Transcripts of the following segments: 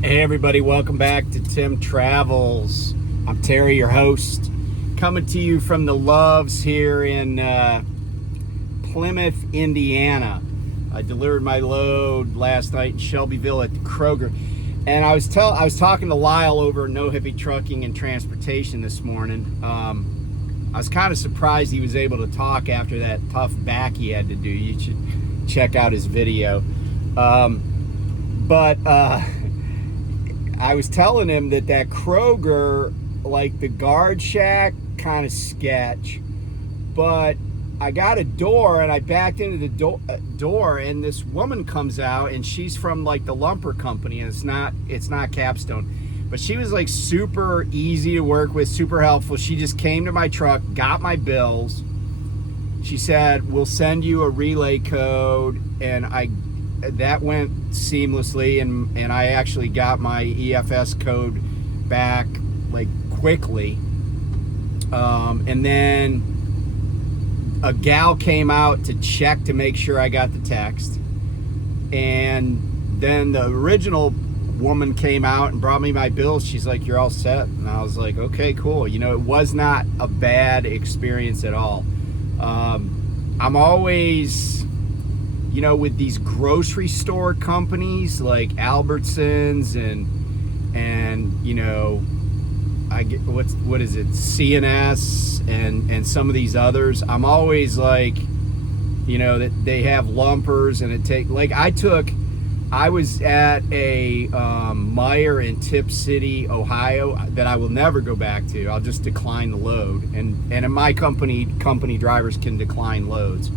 Hey everybody, welcome back to Tim Travels. I'm Terry, your host, coming to you from the Loves here in Plymouth, Indiana. I delivered my load last night in Shelbyville at the Kroger, and I was talking to Lyle over No Hippie Trucking and Transportation this morning. I was kind of surprised he was able to talk after that tough back he had to do. You should check out his video. I was telling him that Kroger, like the guard shack, kind of sketch, but I got a door and I backed into the door and this woman comes out and she's from like the lumber company, and it's not Capstone, but she was like super easy to work with, super helpful. She just came to my truck, got my bills. She said, "We'll send you a relay code," and that went seamlessly, and I actually got my EFS code back like quickly. And then a gal came out to check to make sure I got the text, and then the original woman came out and brought me my bills. She's like, "You're all set," and I was like, "Okay, cool." You know, it was not a bad experience at all. I'm always, you know, with these grocery store companies like Albertsons and you know, I get what is it, CNS and some of these others. I'm always like, you know, that they have lumpers, and I was at a Meijer in Tip City, Ohio, that I will never go back to. I'll just decline the load, and in my company drivers can decline loads.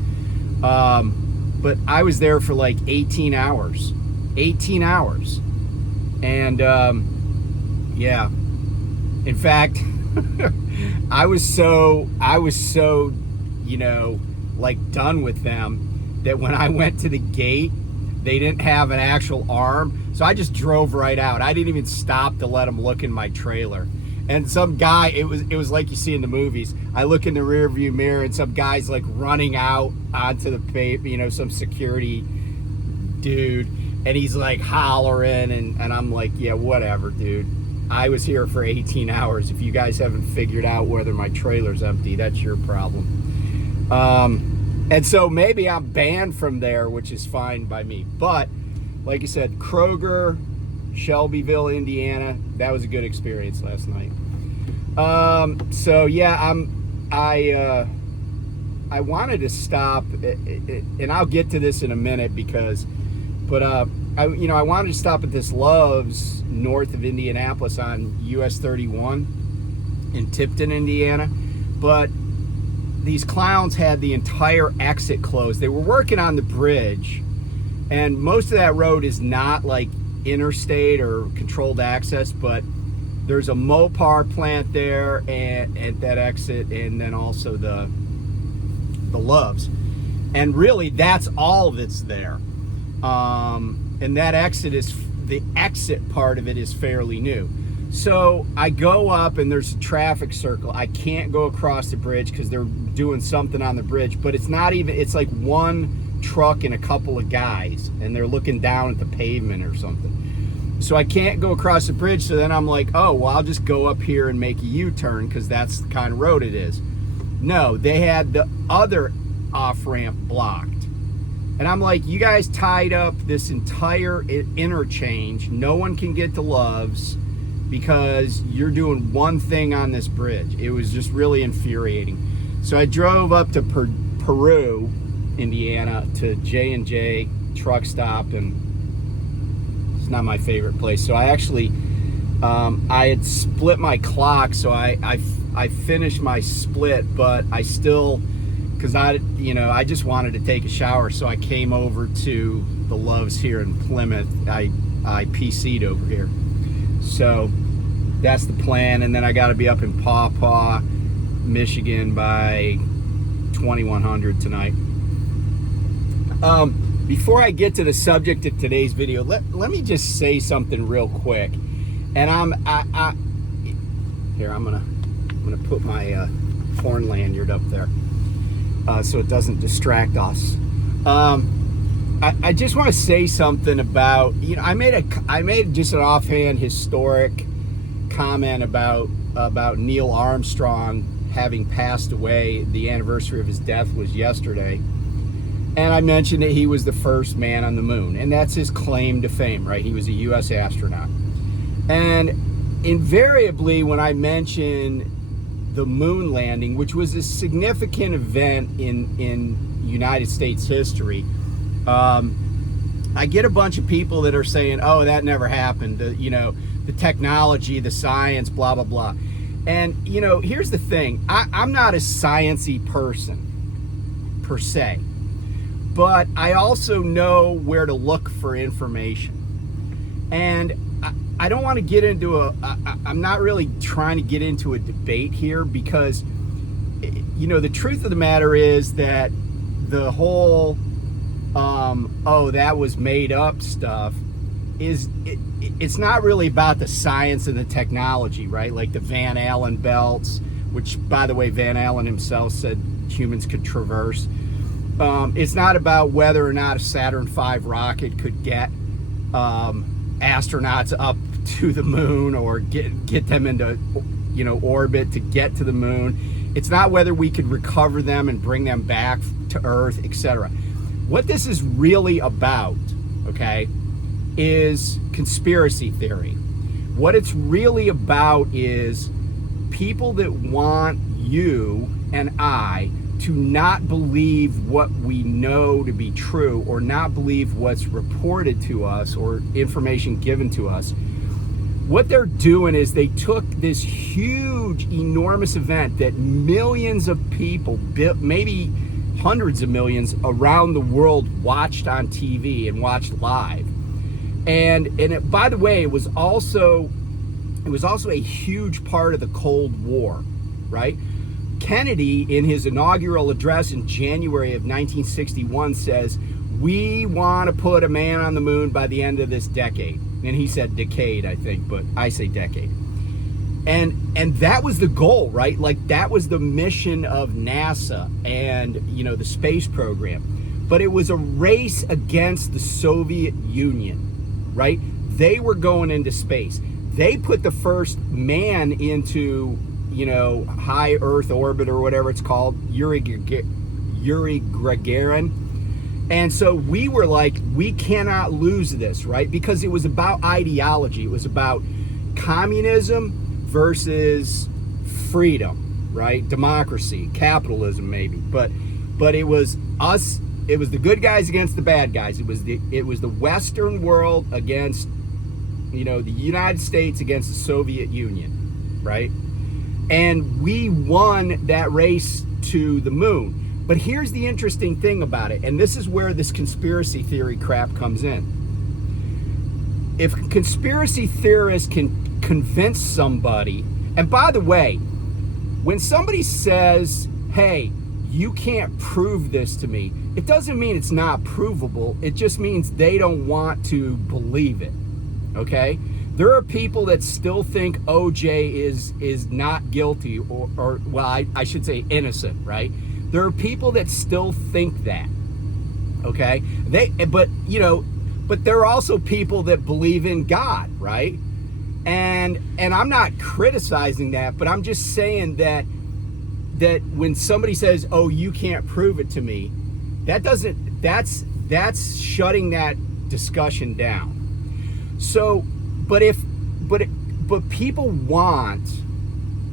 But I was there for like 18 hours, and yeah. In fact, I was so, you know, like done with them that when I went to the gate, they didn't have an actual arm, so I just drove right out. I didn't even stop to let them look in my trailer. And some guy, it was like you see in the movies. I look in the rear view mirror, and some guy's like running out onto the pavement, you know, some security dude, and he's like hollering, and I'm like, yeah, whatever, dude. I was here for 18 hours. If you guys haven't figured out whether my trailer's empty, that's your problem. And so maybe I'm banned from there, which is fine by me. But like I said, Kroger, Shelbyville, Indiana, that was a good experience last night. So yeah, I wanted to stop, and I'll get to this in a minute I wanted to stop at this Love's north of Indianapolis on US 31 in Tipton, Indiana, but these clowns had the entire exit closed. They were working on the bridge, and most of that road is not like interstate or controlled access, but there's a Mopar plant there and at that exit, and then also the Loves, and really that's all that's there. And that the exit part of it is fairly new. So I go up, and there's a traffic circle. I can't go across the bridge because they're doing something on the bridge, but it's like one truck and a couple of guys, and they're looking down at the pavement or something. So I can't go across the bridge. So then I'm like, oh, well, I'll just go up here and make a U-turn because that's the kind of road it is. No, they had the other off-ramp blocked. And I'm like, you guys tied up this entire interchange. No one can get to Love's because you're doing one thing on this bridge. It was just really infuriating. So I drove up to Peru, Indiana, to J&J truck stop, and it's not my favorite place. So I actually, I had split my clock, so I finished my split, but I still, because I just wanted to take a shower, so I came over to the Loves here in Plymouth. I PC'd over here. So that's the plan, and then I got to be up in Paw Paw, Michigan by 2100 tonight. Before I get to the subject of today's video, let me just say something real quick. And I'm gonna put my horn lanyard up there so it doesn't distract us. I just want to say something about, I made just an offhand historic comment about Neil Armstrong having passed away. The anniversary of his death was yesterday. And I mentioned that he was the first man on the moon, and that's his claim to fame, right? He was a U.S. astronaut. And invariably, when I mention the moon landing, which was a significant event in United States history, I get a bunch of people that are saying, oh, that never happened. The technology, the science, blah, blah, blah. And, here's the thing. I'm not a sciencey person, per se. But I also know where to look for information. And I don't want to get into I'm not really trying to get into a debate here, because, the truth of the matter is that the whole, that was made up stuff it's not really about the science and the technology, right? Like the Van Allen belts, which, by the way, Van Allen himself said humans could traverse. It's not about whether or not a Saturn V rocket could get astronauts up to the moon or get them into orbit to get to the moon. It's not whether we could recover them and bring them back to Earth, etc. What this is really about, okay, is conspiracy theory. What it's really about is people that want you and I to not believe what we know to be true, or not believe what's reported to us or information given to us. What they're doing is they took this huge, enormous event that millions of people, maybe hundreds of millions around the world, watched on TV and watched live. And it, by the way, it was also a huge part of the Cold War, right? Kennedy, in his inaugural address in January of 1961, says, we want to put a man on the moon by the end of this decade. And he said decade, I think, but I say decade. And that was the goal, right? Like, that was the mission of NASA and, the space program. But it was a race against the Soviet Union, right? They were going into space. They put the first man into, high Earth orbit, or whatever it's called, Yuri Gagarin. And so we were like, we cannot lose this, right? Because it was about ideology. It was about communism versus freedom, right? Democracy, capitalism, maybe. But it was us. It was the good guys against the bad guys. It was the Western world against, the United States against the Soviet Union, right? And we won that race to the moon. But here's the interesting thing about it, and this is where this conspiracy theory crap comes in. If conspiracy theorists can convince somebody, and by the way, when somebody says, hey, you can't prove this to me, it doesn't mean it's not provable. It just means they don't want to believe it, okay? There are people that still think OJ is not guilty, or well, I should say innocent, right? There are people that still think that, okay? But there are also people that believe in God, right? And I'm not criticizing that, but I'm just saying that when somebody says, "Oh, you can't prove it to me," that's shutting that discussion down. So, but people want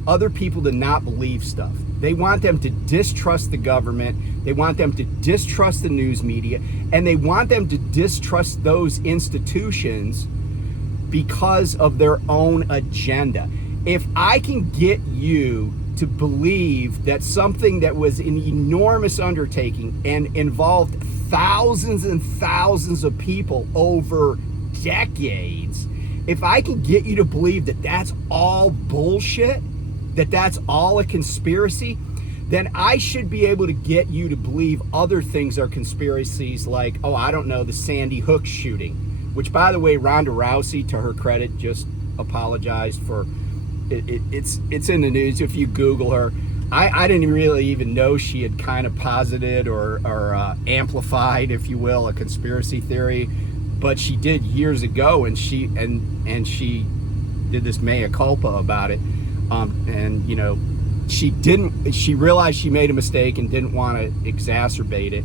other people to not believe stuff. They want them to distrust the government. They want them to distrust the news media, and they want them to distrust those institutions because of their own agenda. If I can get you to believe that something that was an enormous undertaking and involved thousands and thousands of people over decades, if I can get you to believe that that's all bullshit, that that's all a conspiracy, then I should be able to get you to believe other things are conspiracies, like, oh, I don't know, the Sandy Hook shooting, which, by the way, Ronda Rousey, to her credit, just apologized for. It's in the news if you Google her. I didn't really even know she had kind of posited or amplified, if you will, a conspiracy theory, but she did years ago, and she did this mea culpa about it, and she realized she made a mistake and didn't want to exacerbate it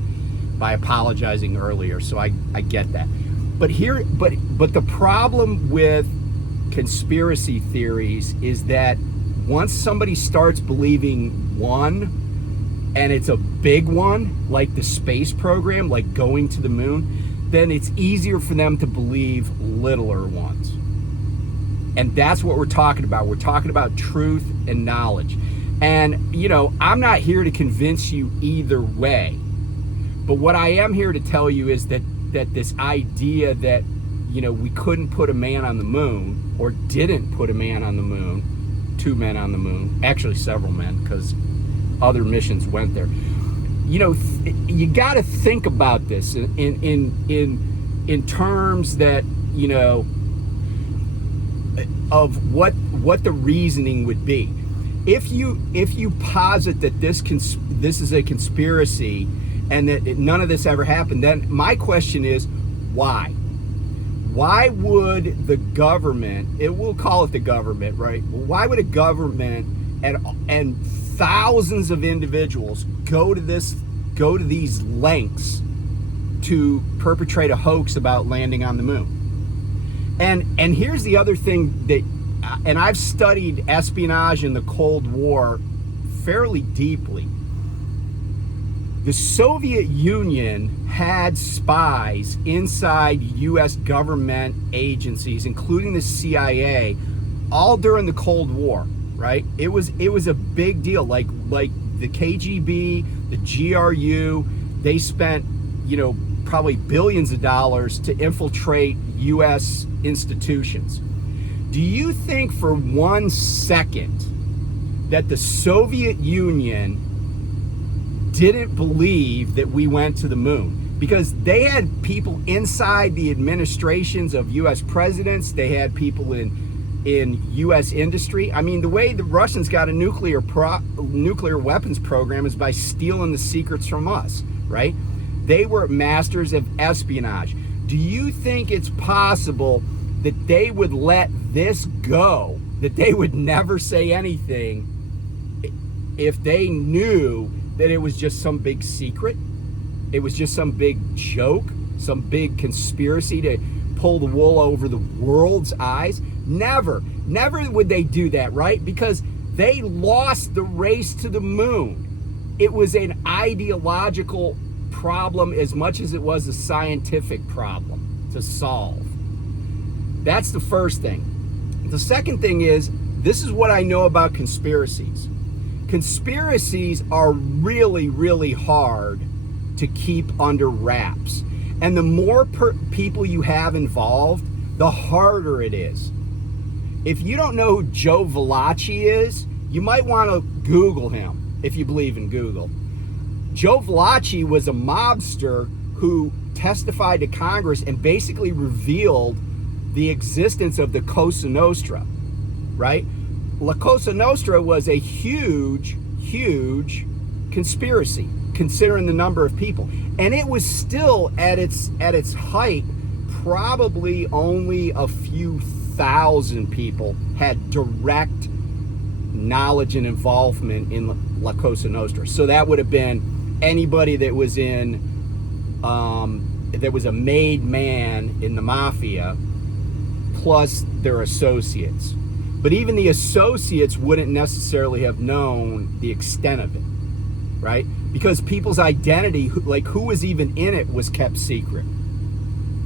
by apologizing earlier. So I get that. But the problem with conspiracy theories is that once somebody starts believing one, and it's a big one, like the space program, like going to the moon, then it's easier for them to believe littler ones. And that's what we're talking about. We're talking about truth and knowledge. And, I'm not here to convince you either way. But what I am here to tell you is that this idea that, we couldn't put a man on the moon, or didn't put a man on the moon, 2 men on the moon, actually several men, because other missions went there. You got to think about this in terms that, of what the reasoning would be. If you posit that this is a conspiracy and that none of this ever happened, then my question is, why? Why would the government, we'll call it the government, right? Why would a government and thousands of individuals go to these lengths to perpetrate a hoax about landing on the moon? And here's the other thing and I've studied espionage in the Cold War fairly deeply. The Soviet Union had spies inside U.S. government agencies, including the CIA, all during the Cold War, right? It was a big deal. Like the KGB, the GRU, they spent, probably billions of dollars to infiltrate U.S. institutions. Do you think for 1 second that the Soviet Union didn't believe that we went to the moon? Because they had people inside the administrations of U.S. presidents. They had people in U.S. industry. I mean, the way the Russians got a nuclear weapons program is by stealing the secrets from us, right? They were masters of espionage. Do you think it's possible that they would let this go, that they would never say anything if they knew that it was just some big secret? It was just some big joke, some big conspiracy to pull the wool over the world's eyes? Never would they do that, right? Because they lost the race to the moon. It was an ideological problem as much as it was a scientific problem to solve. That's the first thing. The second thing is, this is what I know about conspiracies. Conspiracies are really, really hard to keep under wraps. And the more people you have involved, the harder it is. If you don't know who Joe Valachi is, you might want to Google him, if you believe in Google. Joe Valachi was a mobster who testified to Congress and basically revealed the existence of the Cosa Nostra, right? La Cosa Nostra was a huge, huge conspiracy, considering the number of people. And it was still at its height, probably only a few thousand people had direct knowledge and involvement in La Cosa Nostra. So that would have been anybody that was that was a made man in the mafia, plus their associates. But even the associates wouldn't necessarily have known the extent of it, right? Because people's identity, like who was even in it, was kept secret.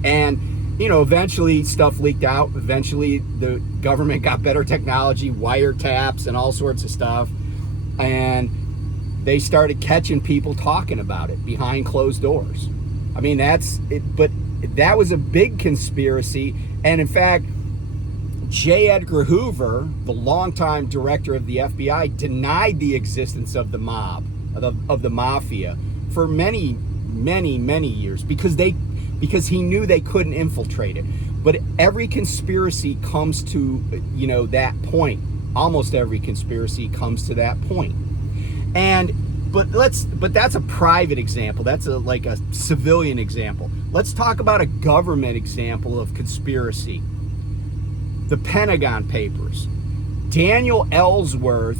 And, eventually stuff leaked out. Eventually the government got better technology, wiretaps and all sorts of stuff. And they started catching people talking about it behind closed doors. I mean, that's it. But that was a big conspiracy. And in fact, J. Edgar Hoover, the longtime director of the FBI, denied the existence of the mob, of the mafia, for many, many, many years because he knew they couldn't infiltrate it. But every conspiracy comes to, that point. Almost every conspiracy comes to that point. But that's a private example. That's like a civilian example. Let's talk about a government example of conspiracy. The Pentagon Papers. Daniel Ellsworth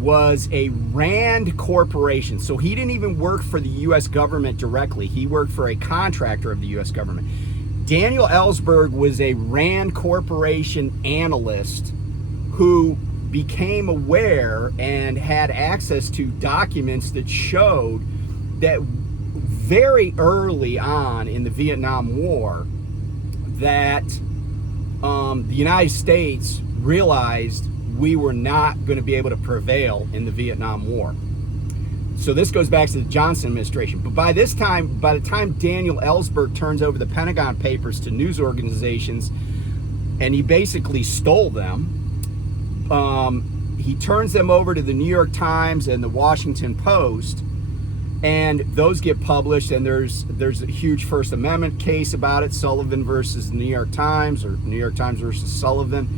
was a Rand corporation. So he didn't even work for the U.S. government directly. He worked for a contractor of the U.S. government. Daniel Ellsberg was a Rand corporation analyst who became aware and had access to documents that showed that very early on in the Vietnam War that the United States realized we were not going to be able to prevail in the Vietnam War. So this goes back to the Johnson administration. But by the time Daniel Ellsberg turns over the Pentagon Papers to news organizations, and he basically stole them, he turns them over to the New York Times and the Washington Post, and those get published, and there's a huge First Amendment case about it, Sullivan versus the New York Times, or New York Times versus Sullivan.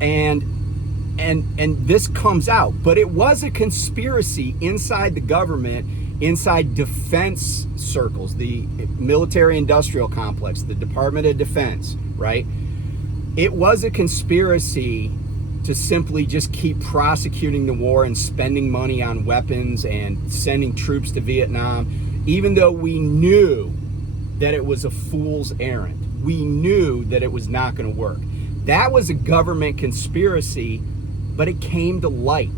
And this comes out, but it was a conspiracy inside the government, inside defense circles, the military industrial complex, the Department of Defense, right? It was a conspiracy to simply just keep prosecuting the war and spending money on weapons and sending troops to Vietnam, even though we knew that it was a fool's errand. We knew that it was not going to work. That was a government conspiracy, but it came to light.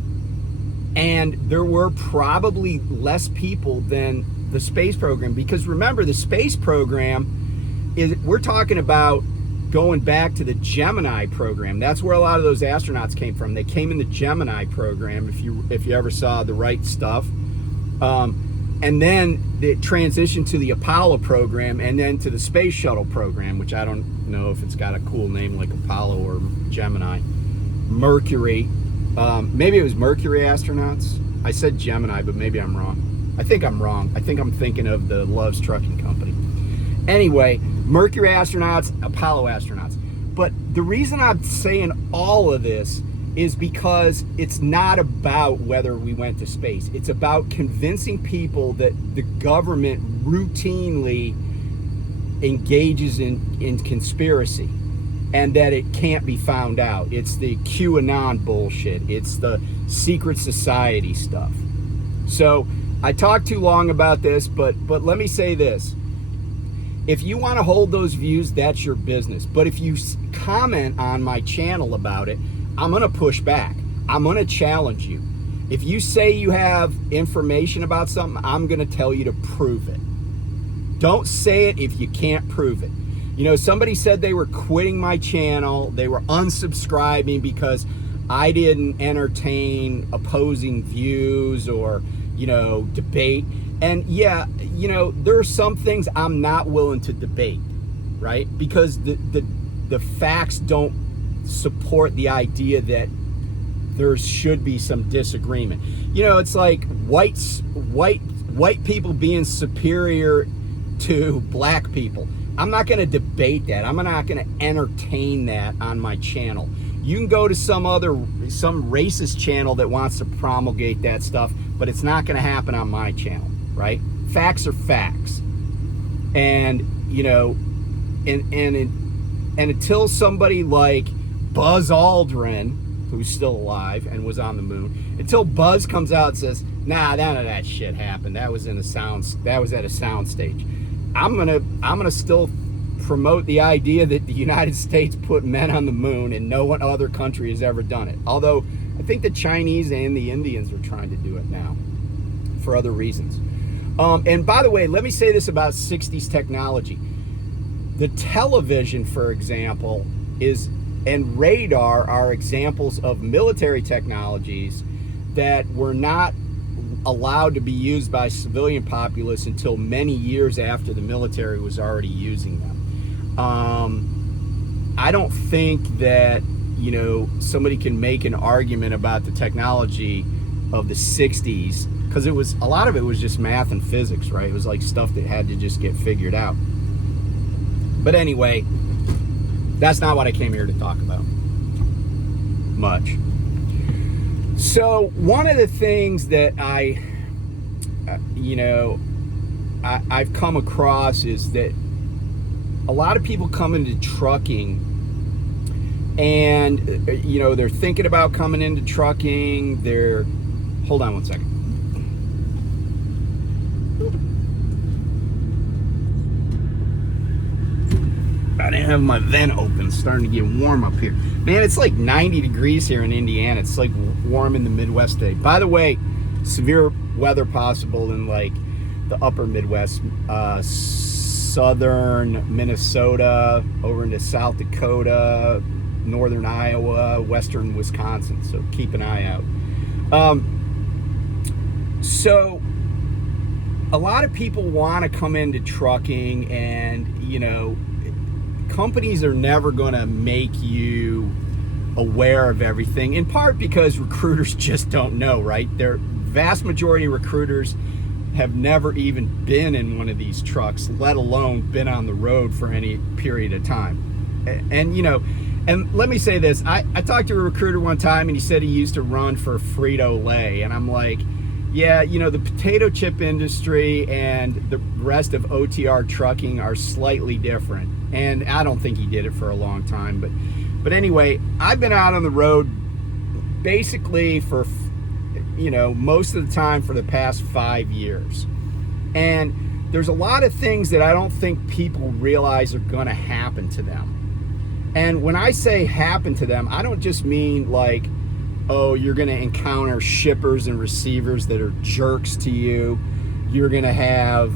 And there were probably less people than the space program, because remember, the space program we're talking about going back to the Gemini program. That's where a lot of those astronauts came from. They came in the Gemini program, if you ever saw The Right Stuff. And then it transitioned to the Apollo program, and then to the Space Shuttle program, which I don't know if it's got a cool name like Apollo or Gemini. Mercury. Maybe it was Mercury astronauts. I said Gemini, but maybe I'm wrong. I think I'm wrong. I think I'm thinking of the Love's Trucking Company. Anyway, Mercury astronauts, Apollo astronauts. But the reason I'm saying all of this is because it's not about whether we went to space. It's about convincing people that the government routinely engages in conspiracy and that it can't be found out. It's the QAnon bullshit. It's the secret society stuff. So I talked too long about this, but let me say this. If you want to hold those views, that's your business. But if you comment on my channel about it, I'm going to push back. I'm going to challenge you. If you say you have information about something, I'm going to tell you to prove it. Don't say it if you can't prove it. You know, somebody said they were quitting my channel. They were unsubscribing because I didn't entertain opposing views or, debate. And yeah, there are some things I'm not willing to debate, right? Because the facts don't support the idea that there should be some disagreement. It's like white people being superior to black people. I'm not going to debate that. I'm not going to entertain that on my channel. You can go to some racist channel that wants to promulgate that stuff, but it's not going to happen on my channel, right? Facts are facts. And, and until somebody like Buzz Aldrin, who's still alive and was on the moon, until Buzz comes out and says, nah, none of that shit happened. That was at a sound stage. I'm gonna still promote the idea that the United States put men on the moon and no one other country has ever done it. Although I think the Chinese and the Indians are trying to do it now for other reasons. And by the way, let me say this about 60s technology. The television, for example, and radar are examples of military technologies that were not allowed to be used by civilian populace until many years after the military was already using them. I don't think that, somebody can make an argument about the technology of the 60s, because a lot of it was just math and physics, right? It was like stuff that had to just get figured out. But anyway, that's not what I came here to talk about much. So one of the things that I've come across is that a lot of people come into trucking and, they're thinking about coming into trucking. Hold on one second. I didn't have my vent open. It's starting to get warm up here. Man, it's like 90 degrees here in Indiana. It's like warm in the Midwest today. By the way, severe weather possible in like the upper Midwest, southern Minnesota, over into South Dakota, northern Iowa, western Wisconsin. So keep an eye out. So a lot of people want to come into trucking, and companies are never going to make you aware of everything, in part because recruiters just don't know, right? Their vast majority of recruiters have never even been in one of these trucks, let alone been on the road for any period of time. And let me say this, I talked to a recruiter one time, and he said he used to run for Frito-Lay, and I'm like, yeah, the potato chip industry and the rest of OTR trucking are slightly different. And I don't think he did it for a long time. But anyway, I've been out on the road basically for, most of the time for the past 5 years. And there's a lot of things that I don't think people realize are going to happen to them. And when I say happen to them, I don't just mean like, oh, you're going to encounter shippers and receivers that are jerks to you. You're going to have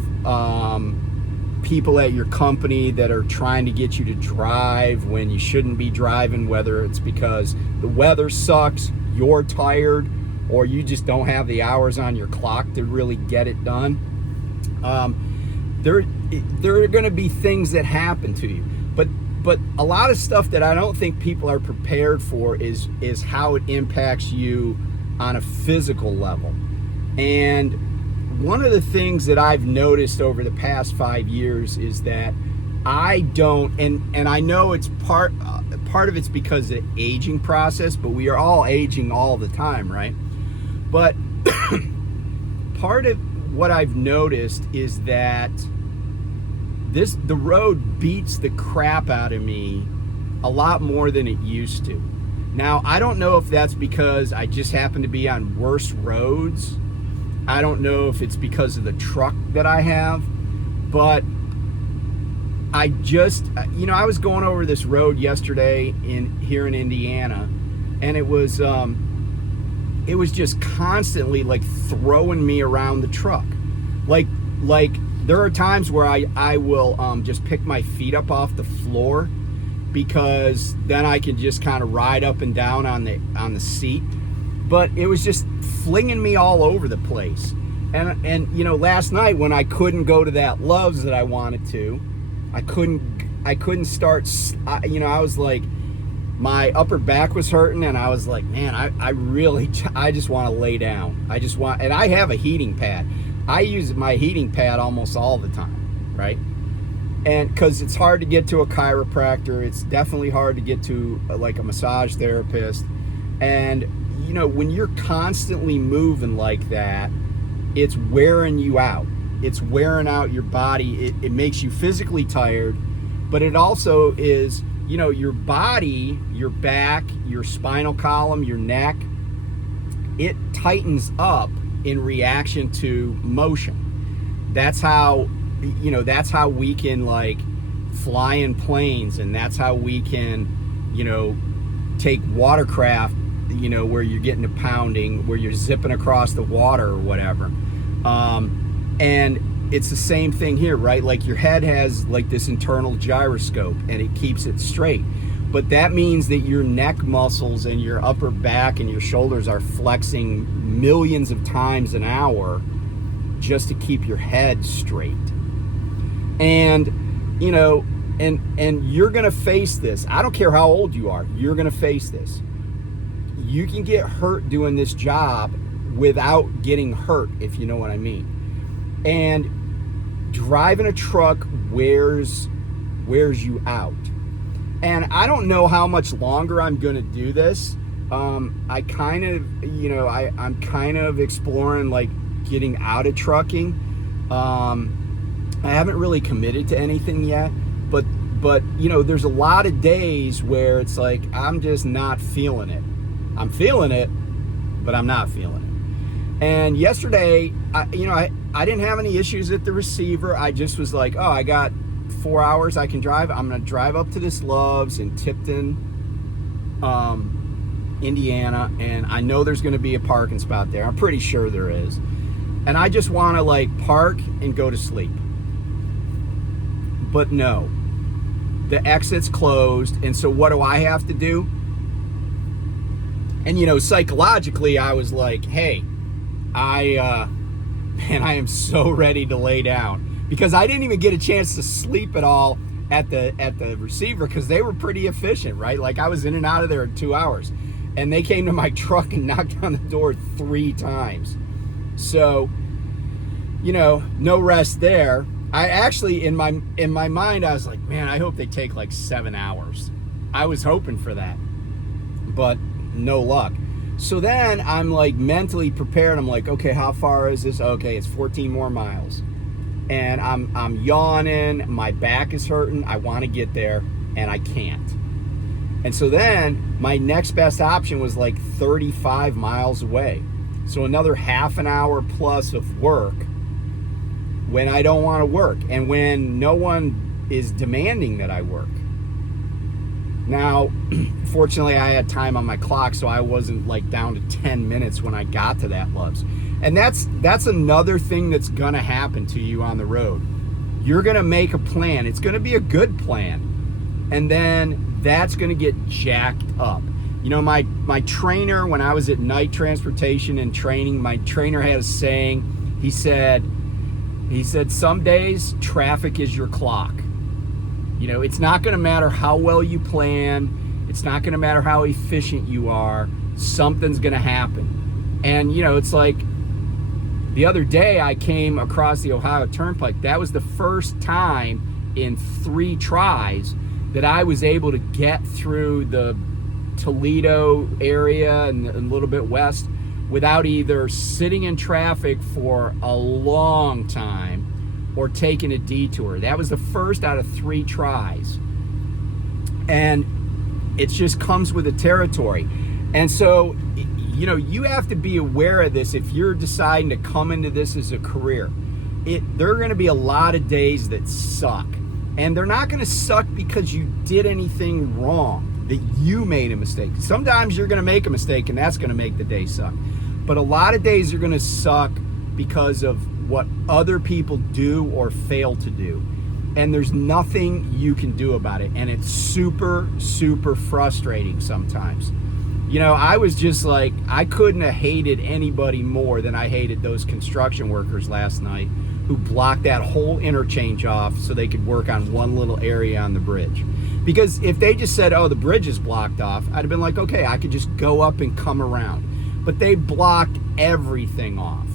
people at your company that are trying to get you to drive when you shouldn't be driving, whether it's because the weather sucks, you're tired, or you just don't have the hours on your clock to really get it done. There are going to be things that happen to you. But a lot of stuff that I don't think people are prepared for is how it impacts you on a physical level. And one of the things that I've noticed over the past 5 years is that I don't, and I know it's part of it's because of the aging process, but we are all aging all the time, right? But part of what I've noticed is that the road beats the crap out of me a lot more than it used to. Now, I don't know if that's because I just happen to be on worse roads. I don't know if it's because of the truck that I have, but I just, I was going over this road yesterday here in Indiana, and it was just constantly like throwing me around the truck. Like there are times where I will just pick my feet up off the floor, because then I can just kind of ride up and down on the seat. But it was just flinging me all over the place. And last night when I couldn't go to that Love's that I wanted to, I couldn't start. I was like, my upper back was hurting, and I was like, man, I just want to lay down. And I have a heating pad. I use my heating pad almost all the time, right? And because it's hard to get to a chiropractor, it's definitely hard to get to like a massage therapist. And when you're constantly moving like that, it's wearing you out. It's wearing out your body. It makes you physically tired, but it also is, your body, your back, your spinal column, your neck, it tightens up in reaction to motion. That's how we can like fly in planes, and that's how we can, take watercraft, where you're getting a pounding, where you're zipping across the water or whatever. And it's the same thing here, right? Like your head has like this internal gyroscope, and it keeps it straight. But that means that your neck muscles and your upper back and your shoulders are flexing millions of times an hour just to keep your head straight. And, and you're going to face this. I don't care how old you are. You're going to face this. You can get hurt doing this job without getting hurt, if you know what I mean. And driving a truck wears you out. And I don't know how much longer I'm going to do this, I kind of, I'm kind of exploring like getting out of trucking. I haven't really committed to anything yet, but there's a lot of days where it's like I'm just not feeling it. I'm feeling it, but I'm not feeling it. And yesterday, I didn't have any issues at the receiver. I just was like, oh, I got 4 hours I can drive. I'm gonna drive up to this Love's in Tipton, Indiana, and I know there's gonna be a parking spot there. I'm pretty sure there is. And I just want to like park and go to sleep. But no, the exit's closed. And so what do I have to do? And psychologically I was like, hey, I am so ready to lay down, because I didn't even get a chance to sleep at all at the receiver, because they were pretty efficient, right? Like I was in and out of there in 2 hours, and they came to my truck and knocked on the door 3 times. So, no rest there. I actually, in my mind, I was like, man, I hope they take like 7 hours. I was hoping for that, but no luck. So then I'm like mentally prepared. I'm like, okay, how far is this? Okay, it's 14 more miles. And I'm yawning. My back is hurting. I want to get there, and I can't. And so then my next best option was like 35 miles away. So another half an hour plus of work when I don't want to work and when no one is demanding that I work. Now, fortunately, I had time on my clock, so I wasn't like down to 10 minutes when I got to that Love's. And that's another thing that's going to happen to you on the road. You're going to make a plan. It's going to be a good plan. And then that's going to get jacked up. My trainer, when I was at night transportation and training, my trainer had a saying. He said, some days traffic is your clock. It's not going to matter how well you plan. It's not going to matter how efficient you are. Something's going to happen. And, it's like the other day I came across the Ohio Turnpike. That was the first time in 3 tries that I was able to get through the Toledo area and a little bit west without either sitting in traffic for a long time or taking a detour. That was the first out of 3 tries. And it just comes with the territory. And so, you have to be aware of this if you're deciding to come into this as a career. There are going to be a lot of days that suck. And they're not going to suck because you did anything wrong, that you made a mistake. Sometimes you're going to make a mistake, and that's going to make the day suck. But a lot of days are going to suck because of what other people do or fail to do. And there's nothing you can do about it. And it's super, super frustrating sometimes. I was just like, I couldn't have hated anybody more than I hated those construction workers last night who blocked that whole interchange off so they could work on one little area on the bridge. Because if they just said, oh, the bridge is blocked off, I'd have been like, okay, I could just go up and come around. But they blocked everything off.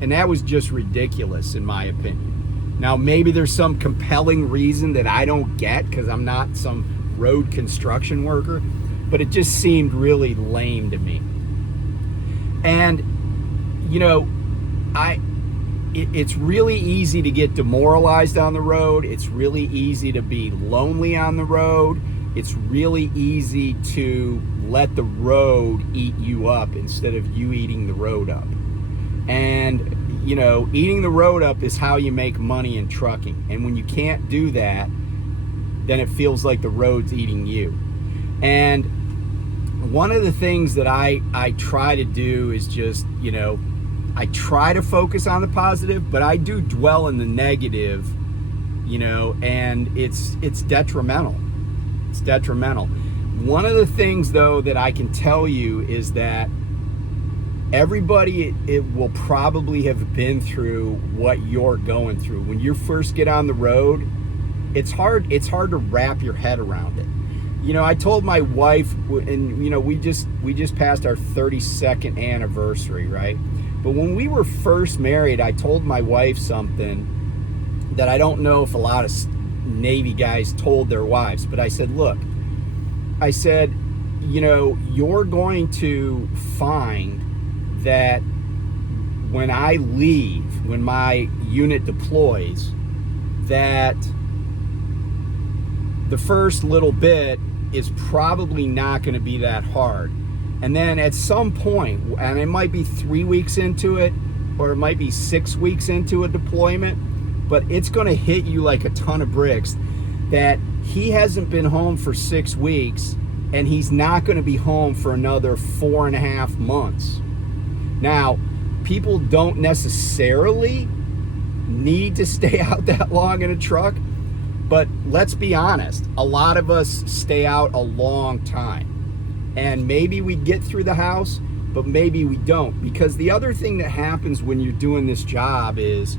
And that was just ridiculous, in my opinion. Now, maybe there's some compelling reason that I don't get because I'm not some road construction worker, but it just seemed really lame to me. And, it's really easy to get demoralized on the road. It's really easy to be lonely on the road. It's really easy to let the road eat you up instead of you eating the road up. And, eating the road up is how you make money in trucking. And when you can't do that, then it feels like the road's eating you. And one of the things that I try to do is just, I try to focus on the positive, but I do dwell in the negative, and it's detrimental. It's detrimental. One of the things, though, that I can tell you is that everybody it will probably have been through what you're going through. When you first get on the road, it's hard to wrap your head around it. I told my wife, and we just passed our 32nd anniversary, right? But when we were first married, I told my wife something that I don't know if a lot of Navy guys told their wives, but I said, look, you're going to find that when I leave, when my unit deploys, that the first little bit is probably not going to be that hard. And then at some point, and it might be 3 weeks into it, or it might be 6 weeks into a deployment, but it's going to hit you like a ton of bricks that he hasn't been home for 6 weeks, and he's not going to be home for another 4.5 months. Now, people don't necessarily need to stay out that long in a truck, but let's be honest, a lot of us stay out a long time. And maybe we get through the house, but maybe we don't. Because the other thing that happens when you're doing this job is,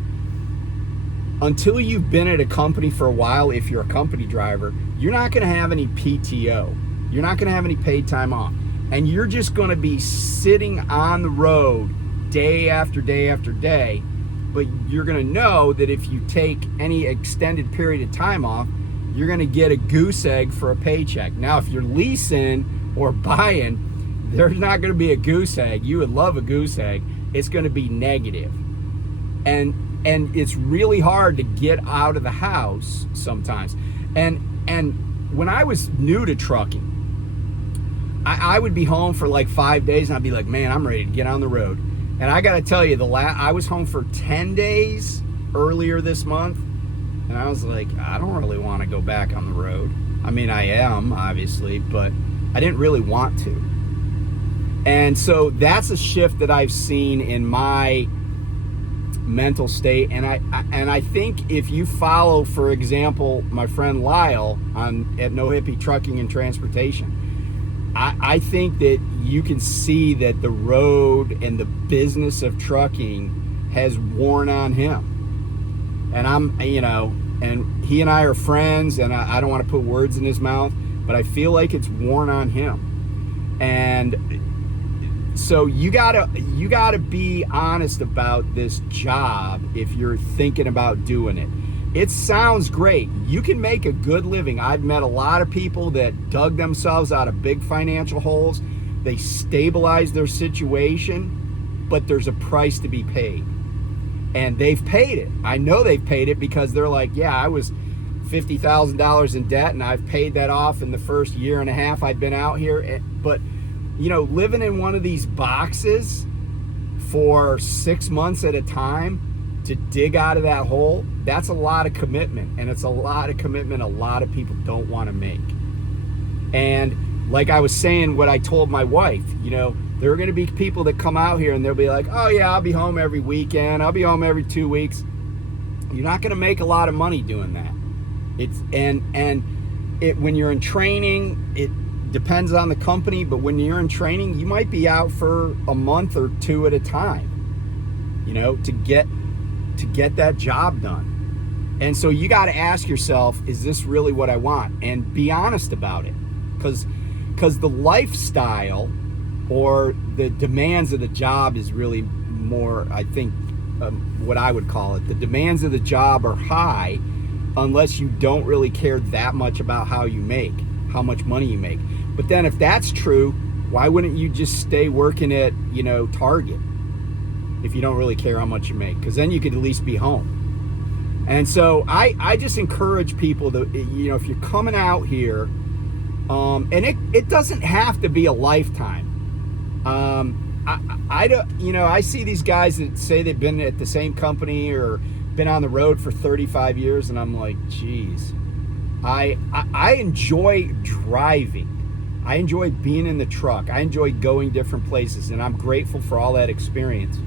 until you've been at a company for a while, if you're a company driver, you're not going to have any PTO. You're not going to have any paid time off. And you're just going to be sitting on the road day after day after day. But you're going to know that if you take any extended period of time off, you're going to get a goose egg for a paycheck. Now, if you're leasing or buying, there's not going to be a goose egg. You would love a goose egg. It's going to be negative. And it's really hard to get out of the house sometimes. And when I was new to trucking, I would be home for like 5 days and I'd be like, man, I'm ready to get on the road. And I got to tell you, I was home for 10 days earlier this month, and I was like, I don't really want to go back on the road. I mean, I am, obviously, but I didn't really want to. And so that's a shift that I've seen in my mental state. And I think if you follow, for example, my friend Lyle at No Hippie Trucking and Transportation, I think that you can see that the road and the business of trucking has worn on him. And and he and I are friends, and I don't want to put words in his mouth, but I feel like it's worn on him. And so you gotta be honest about this job if you're thinking about doing it. It sounds great. You can make a good living. I've met a lot of people that dug themselves out of big financial holes. They stabilized their situation, but there's a price to be paid. And they've paid it. I know they've paid it because they're like, yeah, I was $50,000 in debt and I've paid that off in the first year and a half I'd been out here. But, living in one of these boxes for 6 months at a time, to dig out of that hole, that's a lot of commitment, and it's a lot of commitment a lot of people don't want to make. And like I was saying, what I told my wife, there are going to be people that come out here and they'll be like, oh yeah, I'll be home every weekend, I'll be home every 2 weeks. You're not going to make a lot of money doing that. When you're in training, it depends on the company, but when you're in training, you might be out for a month or two at a time, to get that job done. And so you got to ask yourself, is this really what I want? And be honest about it. Because the lifestyle or the demands of the job is really more, I think, what I would call it. The demands of the job are high unless you don't really care that much about how much money you make. But then if that's true, why wouldn't you just stay working at, Target? If you don't really care how much you make, because then you could at least be home. And so I just encourage people to, if you're coming out here, and it doesn't have to be a lifetime. I see these guys that say they've been at the same company or been on the road for 35 years, and I'm like, geez, I enjoy driving. I enjoy being in the truck. I enjoy going different places, and I'm grateful for all that experience.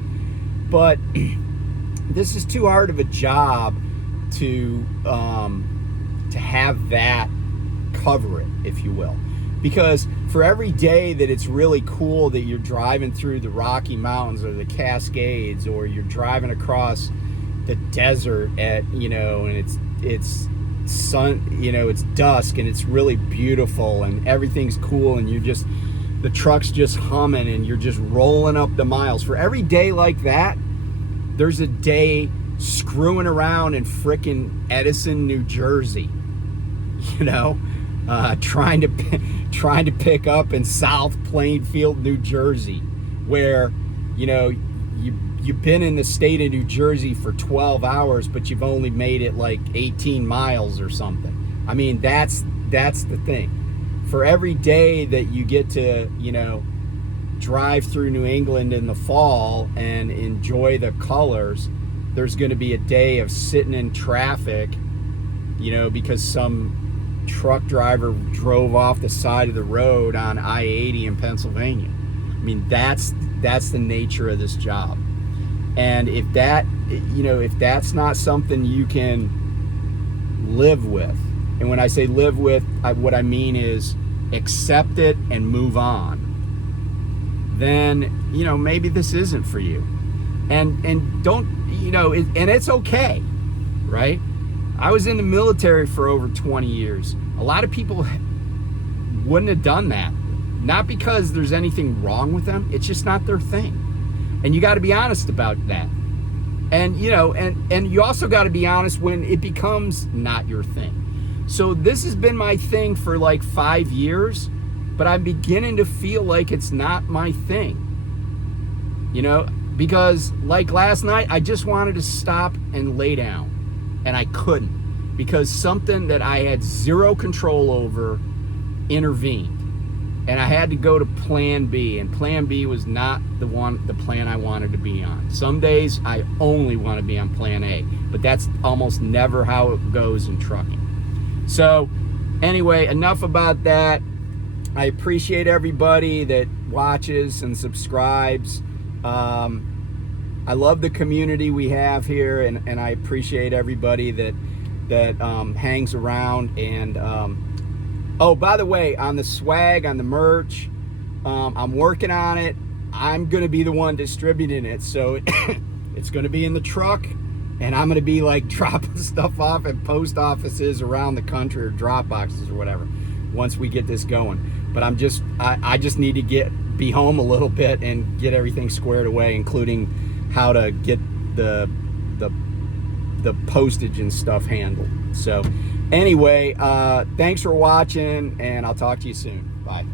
But this is too hard of a job to have that cover it, if you will. Because for every day that it's really cool that you're driving through the Rocky Mountains or the Cascades, or you're driving across the desert and it's sun, it's dusk and it's really beautiful and everything's cool and the truck's just humming and you're just rolling up the miles. For every day like that, there's a day screwing around in frickin' Edison, New Jersey, trying to pick up in South Plainfield, New Jersey, where, you know, you've been in the state of New Jersey for 12 hours, but you've only made it like 18 miles or something. I mean, that's the thing. For every day that you get to, you know, drive through New England in the fall and enjoy the colors, there's going to be a day of sitting in traffic, you know, because some truck driver drove off the side of the road on I-80 in Pennsylvania. I mean, that's the nature of this job. And if that, you know, if that's not something you can live with, and when I say live with, what I mean is accept it and move on, then, you know, maybe this isn't for you. And don't, you know, and it's okay, right? I was in the military for over 20 years. A lot of people wouldn't have done that. Not because there's anything wrong with them, it's just not their thing. And you got to be honest about that. And, you know, and you also got to be honest when it becomes not your thing. So this has been my thing for like 5 years, but I'm beginning to feel like it's not my thing. You know, because like last night, I just wanted to stop and lay down, and I couldn't, because something that I had zero control over intervened. And I had to go to plan B, and plan B was not the plan I wanted to be on. Some days I only want to be on plan A, but that's almost never how it goes in trucking. So anyway, enough about that. I appreciate everybody that watches and subscribes. I love the community we have here, and I appreciate everybody that hangs around. And oh, by the way, on the swag, on the merch, I'm working on it. I'm going to be the one distributing it. So it's going to be in the truck, and I'm going to be like dropping stuff off at post offices around the country, or drop boxes or whatever, once we get this going. But I just need to be home a little bit and get everything squared away, including how to get the postage and stuff handled. So anyway, thanks for watching, and I'll talk to you soon. Bye.